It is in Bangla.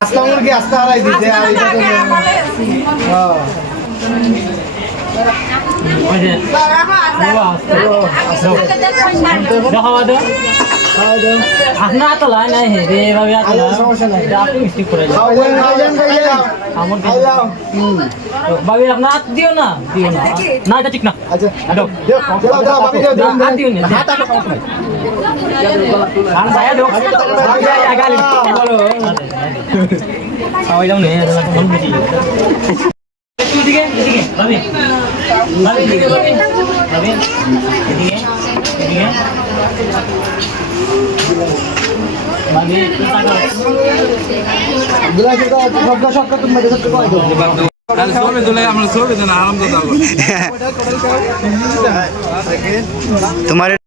আস্তা মুরগি আস্তা হারাই দিছে আর এটা তো হ্যাঁ ওই যে দেখা বাদ আপনা আতলা নাই হে রে ভাবে আতলা সমস্যা নাই আপনি মিস্টেক করে খাইলেন আমার খাইলাম ভাবি আপনা হাত দিও না না এটা ঠিক না আচ্ছা দাও দাও দাও ভাবি দাও দাও হাত দিও না হাত আটা সমস্যা নাই আর সায়া দাও আগালি বলো খাওয়াই দাও নে এটা কোন বুঝি এদিকে এদিকে ভাবি ভাবি এদিকে ভাবি ভাবি এদিকে এদিকে ভাবি টাকা বিলাসে তো শব্দ তুমি মেরে করতে পারো ছবি তুলে আমরা ছবি দেন আরাম তো তোমার